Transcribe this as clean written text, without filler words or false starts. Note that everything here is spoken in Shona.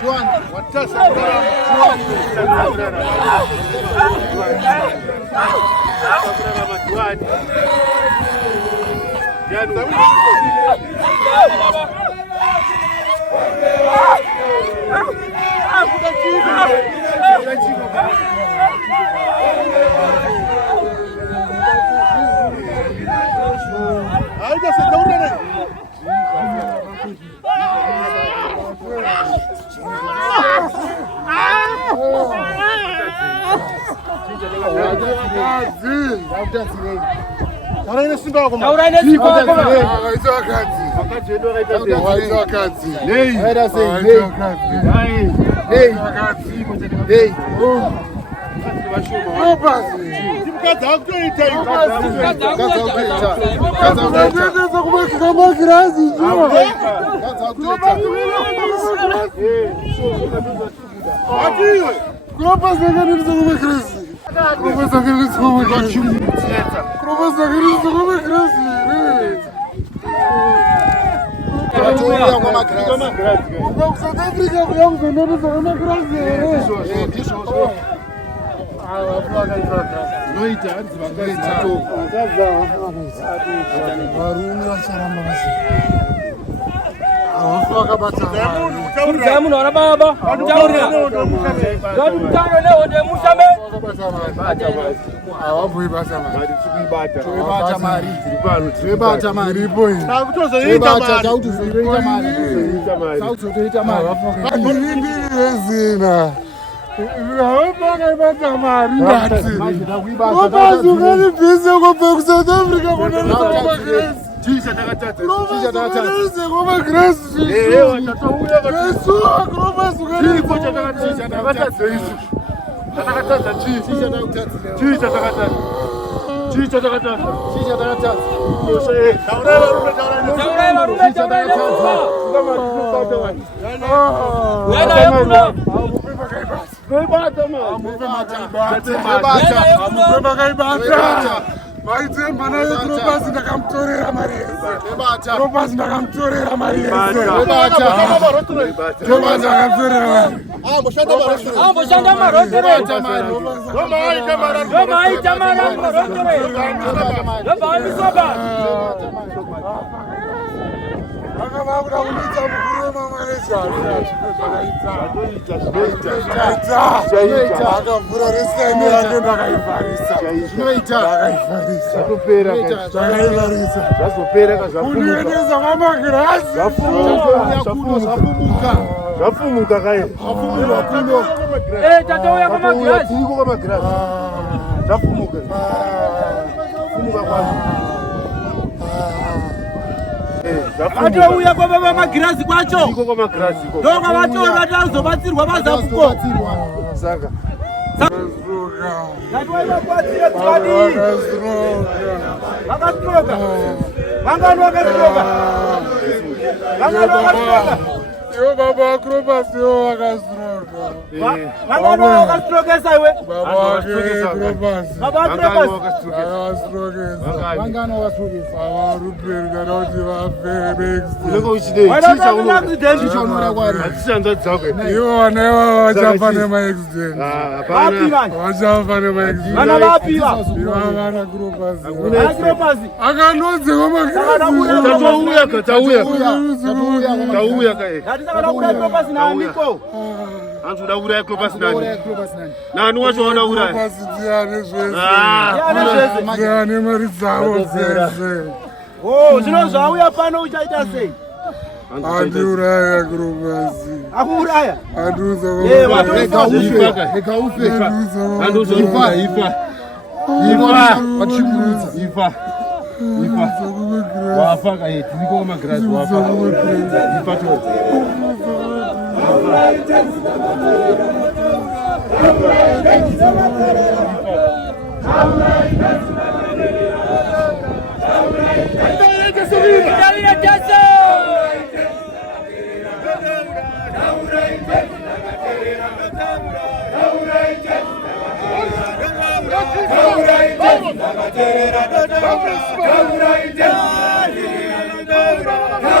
Juan, Atauya kwa baba magirazi kwacho. Ndiko kwa magirazi ko. Ndoka vatori vatazobatsirwa vazafuko. Saka. Natwa kwatsira tsadi. Vakastroka. Vangano vakastroka. Vangano vakastroka. Yo baba Acropas yo vakastroka. Vangano vakastroka saiwe. Baba Acropas. Baba Acropas. Vangano vakastroka. Avaruperi kana kuti vafere. Loko uchidei. Chisa uno. Chichonora kwari. Atishanda dzakwe. Ivo vana ivava vachafa nema-accident. Hapana. Vachafa nema-accident. Vana vapiwa. Ivava vana Acropas. Acropas. Akanodze kwamagirazi. Tauya kai. Ngatisakada kuda Acropas naaniko. Antu da uraya Acropas nani? Nani wacho wana uraya? Acropas ndiani zvese. Ndiani mari dzavo dzese. Oh, zvinhu zvauya pano uchaita sei? andiuraya krobasi akuuraya andiuza Rega ufe. Ifa. Wafa kai tiko kama grass wafa. Ifa to. Vamos!